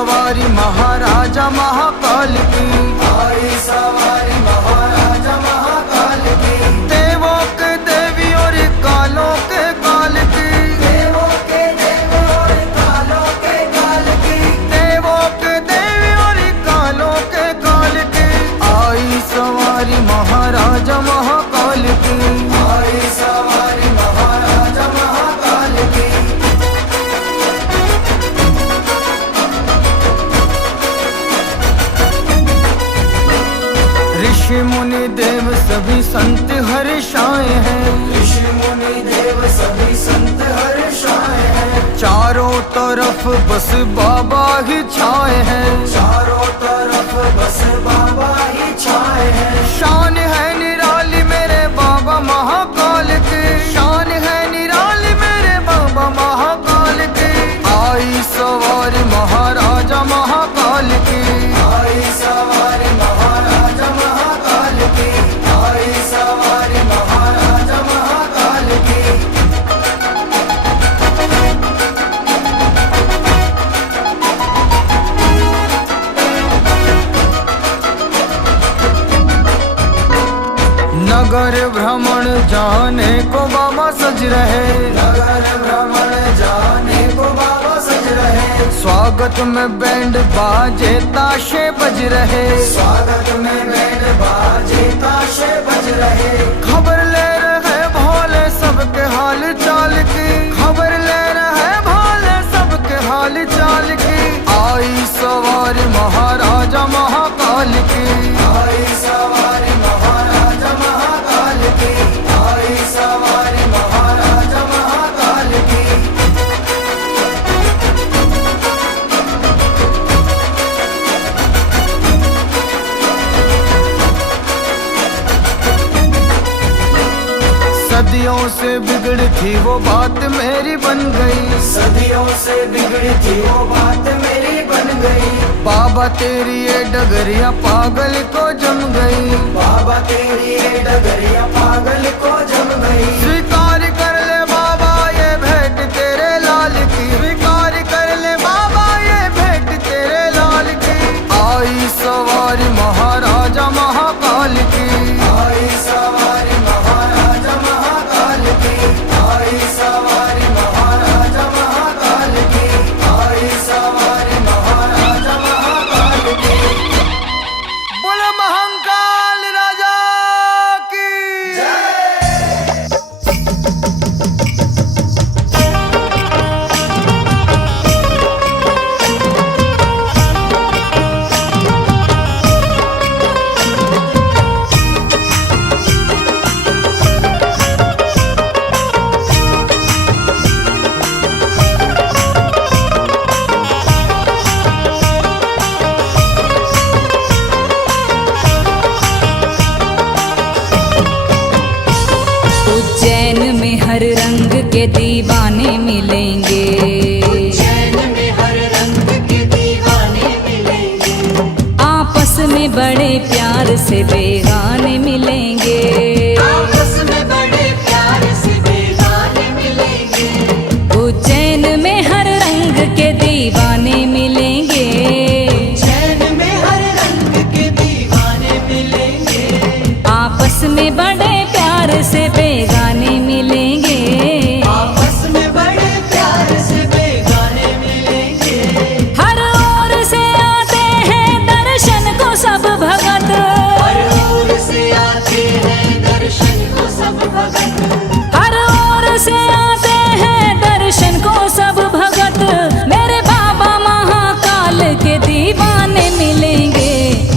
सवारी महाराजा महाकाल की, आई सवारी महाराजा महाकाल की। देवों के देवी और कालों के काल की, देवों के देवी और कालों के काल की। देवों के देवी और कालों के काल की, आई सवारी महाराजा महाकाल की, आई सवारी महाराजा महाकाल की। ऋषि मुनि देव सभी संत हर्षाए हैं, ऋषि मुनि देव सभी संत हर्षाए हैं। चारों तरफ बस बाबा ही छाए हैं, चारों तरफ बस बाबा ही छाए हैं। शान है निराली मेरे बाबा महाकाल की, शान है निराली मेरे बाबा महाकाल की, आई सवारी महाराजा महाकाल की, आई सवारी महाराजा महाकाल की। आई सवारी महाराजा महाकाल की। नगर भ्रमण जाने को बाबा सज रहे, नगर भ्रमण जाने को बाबा सज रहे। स्वागत में बैंड बाजे ताशे बज रहे, स्वागत में बैंड बाजे ताशे बज रहे। खबर ले रहे भोले सबके हाल चाल की, खबर ले रहे भोले सबके हाल चाल की, आई सवारी महाराजा महाकाल की, आई सवारी महाराजा महाकाल की। आई सवारी महाराजा महाकाल की। सदियों से बिगड़ी थी वो बात मेरी बन गई, सदियों से बिगड़ी थी वो बात मेरी बन गई। बाबा तेरी ये डगरिया पागल को जम गई, बाबा तेरी ये डगरिया पागल को जम गई। स्वीकार कर ले बाबा ये भेंट तेरे लाल की, स्वीकार कर ले बाबा ये भेंट तेरे लाल की, आई सवारी महाराजा महाकाल की, आई सवारी महाराजा महाकाल की। आई सवारी महाराजा महाकाल की। आई सवारी महाराजा महाकाल की। बोलो महाकाल राजा की उज्जैन में हर रंग के दीवाने मिलेंगे, उज्जैन में हर रंग के दीवाने मिलेंगे। आपस में बड़े प्यार से बेगाने मिलेंगे, आपस में बड़े प्यार से बेगाने मिलेंगे। उज्जैन में हर रंग के दीवाने मिलेंगे, उज्जैन में हर रंग के दीवाने मिलेंगे। आपस में बड़े प्यार से बेगाने मिलेंगे। आपस में बड़े प्यार से बेगाने मिलेंगे। हर ओर से आते हैं दर्शन को सब भगत, हर ओर से आते हैं दर्शन को सब भगत। हर ओर से आते हैं दर्शन को सब भगत, मेरे बाबा महाकाल के दीवाने मिलेंगे।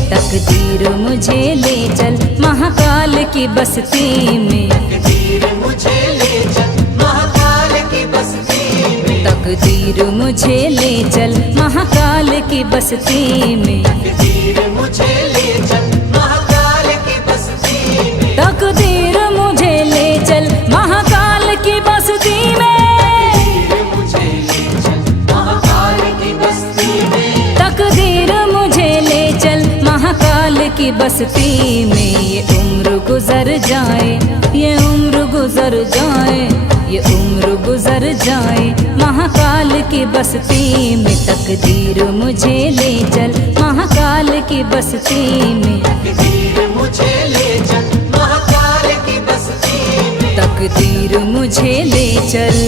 तकदीर मुझे ले चल महाकाल की बस्ती में, तकदीर मुझे ले चल महाकाल की बस्ती में। तकदीर मुझे ले चल महाकाल की बस्ती में, तकदीर मुझे ले चल महाकाल की बस्ती में। तकदीर मुझे ले चल महाकाल की बस्ती में, तकदीर मुझे ले चल महाकाल की बस्ती में। तकदीर मुझे ले चल महाकाल की बस्ती में। ये उम्र गुजर जाए, ये उम्र गुजर जाए, ये उम्र गुजर जाए महाकाल की बस्ती में। तकदीर मुझे ले चल महाकाल की बस्ती में। तकदीर मुझे ले चल महाकाल की बस्ती में। तकदीर मुझे ले चल।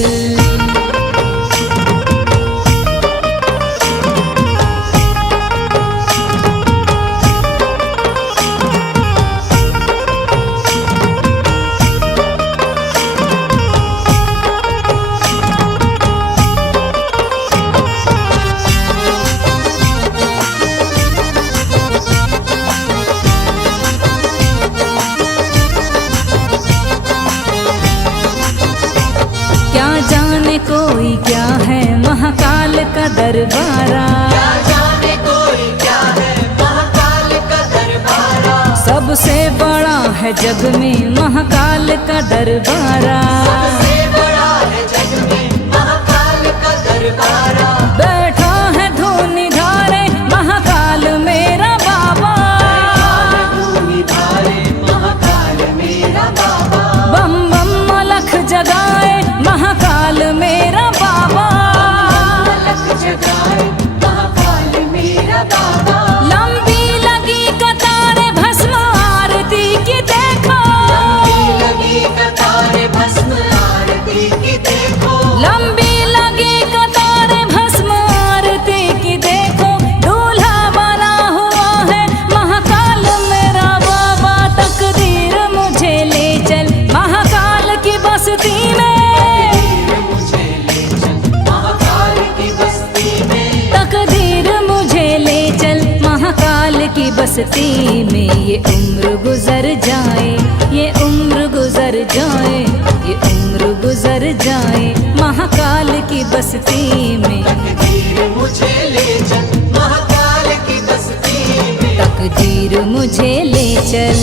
क्या जाने कोई क्या है महाकाल का दरबारा। क्या जाने कोई क्या है महाकाल का दरबारा। सबसे बड़ा है जग में महाकाल का दरबारा। सबसे बड़ा है जग में महाकाल का दरबारा। बैठा है धूनी धारे महाकाल मेरा बाबा। धूनी धारे महाकाल मेरा बाबा। बम बम मलख जगाए महाकाल मेरा बाबा। मलक जगाए महाकाल मेरा बाबा। लंबी लगी कतारें भस्म आरती की देखो। लंबी लगी कतारें भस्म आरती की देखो। लंबी लगी कतारें भस्म आरती की देखो। दूल्हा बना हुआ है महाकाल मेरा बाबा। तकदीर मुझे ले चल महाकाल की बस्ती में। मुझे ले चल महाकाल की बस्ती में। तकदीर मुझे ले चल महाकाल की बस्ती में। ये उम्र गुजर जाए ये उम्र गुजर जाए ये उम्र गुजर जाए महाकाल की बस्ती में। तकदीर मुझे ले चल महाकाल की बस्ती में। तकदीर मुझे ले चल।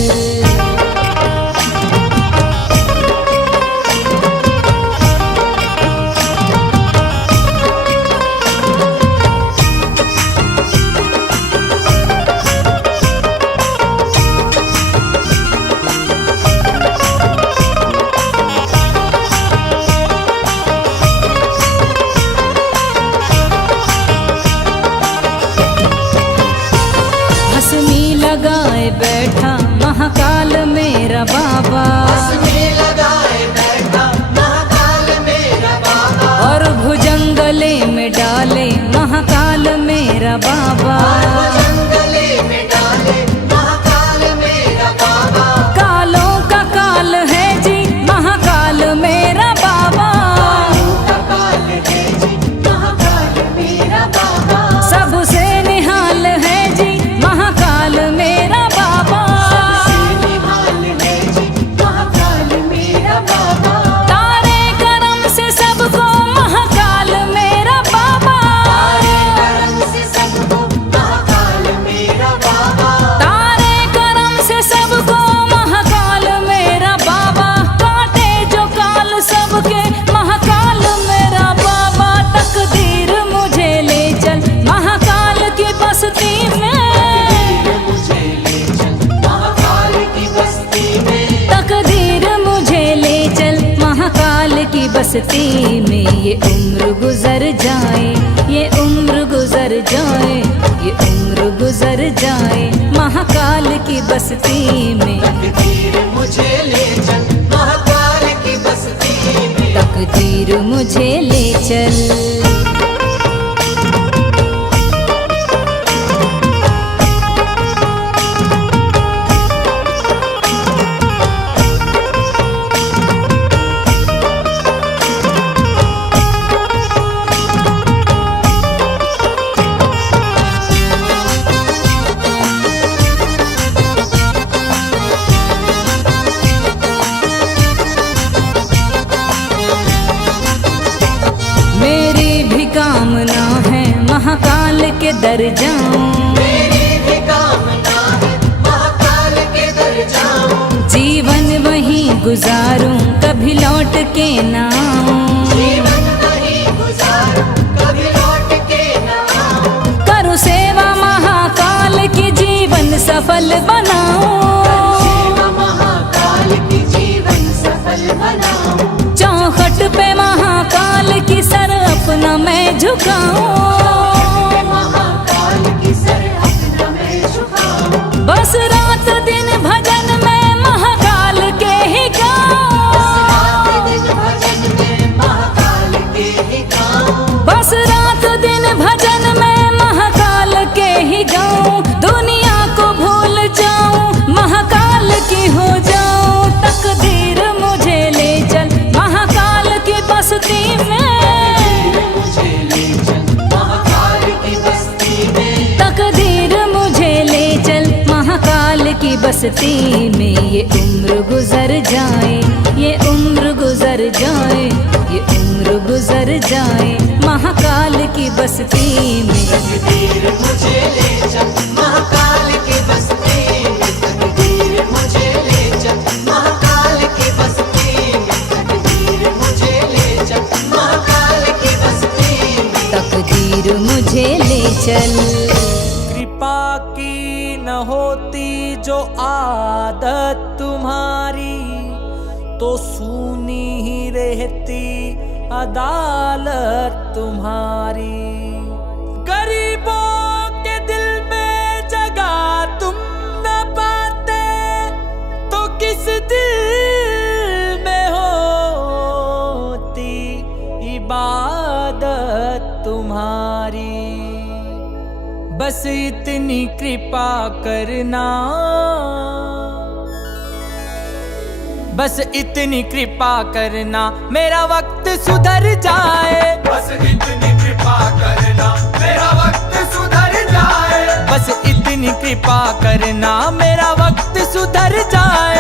हंसनी लगाए बैठा महाकाल मेरा बाबा। हंसने लगाए बैठा महाकाल मेरा बाबा। और भुजंगले में डाले महाकाल मेरा बाबा। जंगले में डाले महाकाल मेरा बाबा। कालों का काल है जी महाकाल मेरा बाबा। का काल है जी महाकाल मेरा बाबा। सबसे निहाल है जी महाकाल मेरा बाबा। सबसे निहाल है जी महाकाल मेरा बाबा। तारे करम से सबको महाकाल मेरा बाबा। तारे करम से सबको महाकाल मेरा बाबा। तारे करम से सबको महाकाल मेरा बाबा। काटे जो काल सबके महाकाल मेरा बाबा। तकदीर मुझे ले चल महाकाल की बस्ती में। मुझे ले चल महाकाल की बस्ती में। तकदीर मुझे ले चल महाकाल की बस्ती में। ये उम्र गुजर जाए ये उम्र गुजर जाए ये उम्र गुजर जाए महाकाल की बस्ती में। तकदीर मुझे ले चल महाकाल की बस्ती में। तकदीर मुझे ले चल। मेरी भी कामना है महाकाल के दर जाऊं। मेरी भी कामना है महाकाल के दर जाऊं। जीवन वहीं गुजारूं कभी लौट के ना आऊं। जीवन वहीं गुजारूं कभी लौट के ना आऊं। करूं सेवा महाकाल की जीवन सफल बनाऊं। सेवा महाकाल की जीवन सफल बनाऊं। चौखट पे झुकाऊं, महाकाल की सर अपना मैं झुकाऊं। बस रात दिन भजन में महाकाल के ही गाऊं, रात दिन भजन में महाकाल के ही गाऊं। बस रात दिन भजन में महाकाल के ही गाऊं। दुनिया को भूल जाऊं, महाकाल की हो जाऊं। तकदीर मुझे ले चल महाकाल की बस्ती में, मुझे ले चल महाकाल की बस्ती में। तकदीर मुझे ले चल महाकाल की बस्ती में। ये उम्र गुजर जाए, ये उम्र गुजर जाए, ये उम्र गुजर जाए महाकाल की बस्ती में। तकदीर मुझे ले चल महाकाल की बस्ती में। तकदीर मुझे ले चल महाकाल की बस्ती में। तकदीर मुझे ले चल महाकाल की बस्ती में। तकदीर मुझे ले चल। कृपा की न होती जो आदत तुम्हारी, तो सूनी ही रहती अदालत तुम्हारी। गरीबों के दिल में जगह तुम न पाते, तो किस दिल में होती इबादत तुम्हारी। बस इतनी कृपा करना, बस इतनी कृपा करना मेरा वक्त सुधर जाए। बस इतनी कृपा करना मेरा वक्त सुधर जाए। बस इतनी कृपा करना मेरा वक्त सुधर जाए।